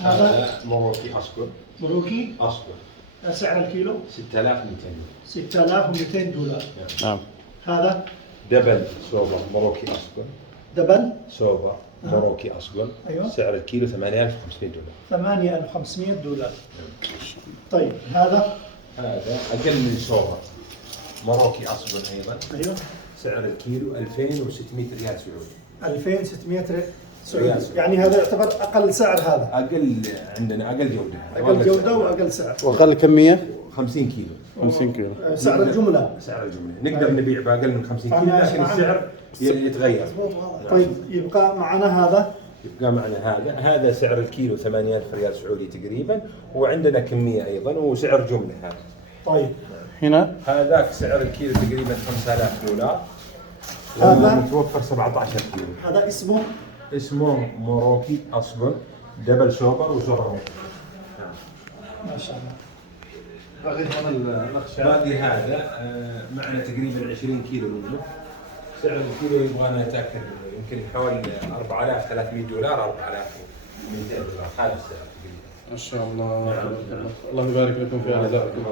هذا مروكي أصفر. مروكي أصفر. سعر الكيلو 6200. 6200 دولار. نعم. هذا دبل سوبر مروكي أصفر. دبل سوبر مروكي أصفر. أيوه. سعر الكيلو 8500 دولار. 8500 دولار. طيب هذا أقل من سوبر مروكي أصفر أيضا. ايوه. سعر الكيلو 2600 ريال سعودي. 2600 سعودي. يعني هذا يعتبر اقل سعر، هذا أقل عندنا أقل جودة. اقل جوده واقل سعر. واقل كميه 50 كيلو. 50 كيلو. سعر الجمله. سعر الجملة نقدر نبيع بأقل من 50 كيلو، لكن السعر يتغير. طيب يبقى معنا هذا. يبقى معنا هذا سعر الكيلو 8000 ريال سعودي تقريبا، وعندنا كمية أيضا وسعر جملة هذا. طيب هنا هذاك سعر الكيلو تقريبا 5000 دولار. هذا متوفر 17 كيلو. هذا اسمه مروكي أصفر دبل سوبر وسوبر ميت. ما شاء الله. باقي هذا معنا تقريبا 20 كيلو منه. سعر الكيلو يبغى نتاكد يمكن حوالي 4300 دولار 4200 دولار. هذا السعر تقريبا. ما شاء الله. الله يبارك لكم في اعزائكم.